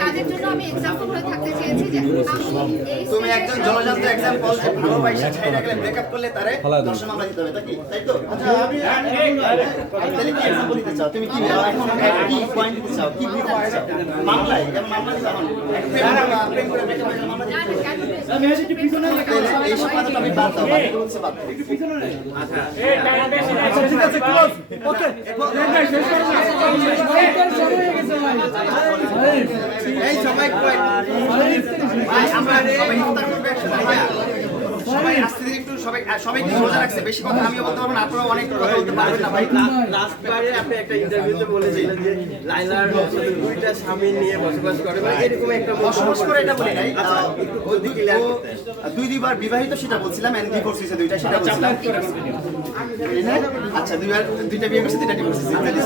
তাদের জন্য আমি এক্সাম্পল হয়ে থাকতে চেয়েছি যে তুমি একজন জলজান্ত এক্সাম্পল ভালোবাসা ছাইরা গেলে ব্রেকআপ করলে তারে দর্শন মামলা দিতে হবে তাই তাই তো? আচ্ছা আমি তাহলে কি এক্সাম্পল দিতে চাও? তুমি কি কি পয়েন্ট দিতে চাও? কি দিতে চাও? মামলায় মামলা দিতে এখন? প্রেম করে ব্রেকআপ করে মামলা দিতে না, হবে। না, কেন তাহলে এই সমাধান আমি বাদ দাও বাদ দাও। ঠিক আছে ক্লোজ ওকে ভাই আমরা সবাই ইফতার করবে একসাথে ভাই। সবাই আস্তে ধীরে একটু সবাই সবাই কি সোজা রাখছে বেশি কথা আমিও বলতে পারব না আপনারা অনেক কথা বলতে পারবেন না ভাই। লাস্টবারে আপনি একটা ইন্টারভিউতে বলেছিলেন যে লাইলার দুইটা স্বামী নিয়ে বসবাস করে মানে এরকম একটা বসবাস করে এটা বলি নাই আচ্ছা, দুই- দুইবার বিবাহিত সেটা বলছিলাম এন্ড ডিভোর্স হয়েছে দুইটা সেটা বলছিলাম। আচ্ছা দুইবার দুইটা বিয়ে করছে দুইটা ডিভোর্স হয়েছে।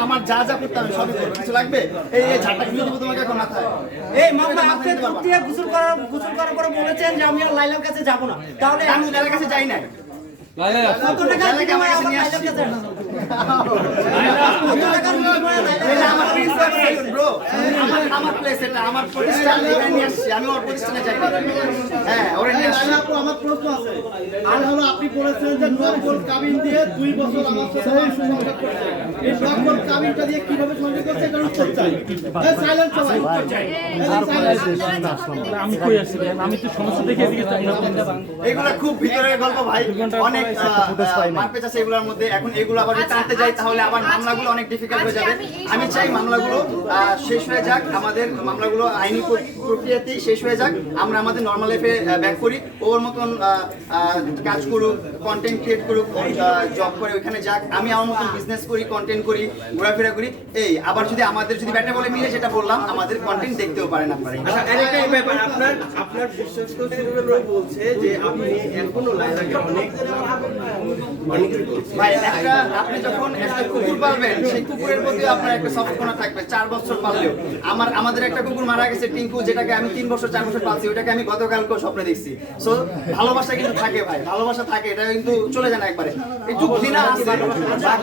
আমার যা যা করতে হবে সবই করব কিছু লাগবে এই ঝাঁটা কিনে দেবো তোমাকে এখন মাথায় এই মামলা আপনি। দিয়ে গোসল করার গোসল করার পরে বলেছেন যে আমি আর লাইলার কাছে যাব না তাহলে আমি ওদের কাছে যাই না কত টাকা আমার লাইলার। কাছে আমি আপনি যে নকল কাবিন দিয়ে দুই বছর আমার এই নকল কাবিনটা দিয়ে কীভাবে করছে উত্তর চাই আমি কই আসছি আমি তো সমস্যা দেখে এদিকে এগুলা খুব ভিতরের গল্প ভাই। অনেক মারপেচ আছে এগুলোর মধ্যে। এখন এগুলো আবার টানতে যাই, তাহলে আবার মামলাগুলো অনেক ডিফিকাল্ট হয়ে যাবে। আমি চাই মামলাগুলো শেষ হয়ে যাক। আমাদের মামলাগুলো আইনি প্রক্রিয়াতেই শেষ হয়ে যাক। আমরা আমাদের নর্মাল লাইফে ব্যাক করি। ওর মতন কাজ করুক কন্টেন্ট ক্রিয়েট করুক জব করে ওইখানে যাক। আমি আমার মতন বিজনেস করি কন্টেন্ট করি ঘোরাফেরা করি। এই আবার যদি আমাদের যদি ব্যাটে বলে মিলে যেটা বললাম আমাদের কন্টেন্ট দেখতেও পারেন আপনারা। আচ্ছা ব্যাপার আপনার আপনার বিশ্বস্ত বলছে যে আপনি এখনও লাইলাকে অনেক। ভাই একটা আপনি যখন একটা কুকুর পালবেন সেই কুকুরের প্রতি আপনার একটা সফট থাকবে চার বছর পাললেও আমার আমাদের একটা কুকুর মারা গেছে টিঙ্কু যেটাকে আমি তিন বছর চার বছর পালছি ওটাকে আমি গতকালকেও স্বপ্নে দেখছি। সো ভালোবাসা কিন্তু থাকে ভাই ভালোবাসা থাকে এটা কিন্তু চলে যায় না একবারে। একটু ঘৃণা আছে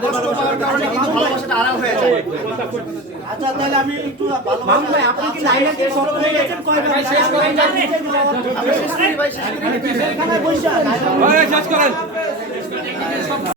কষ্ট পাওয়ার কারণে কিন্তু ভালোবাসাটা আড়াল হয়ে যায়। আচ্ছা তাহলে আমি একটু মামলায় আপনি কি লাইলাকে সব করে গেছেন? কয়বার আমি শেষ করি ভাই শেষ করি এখানে বসে লাইলা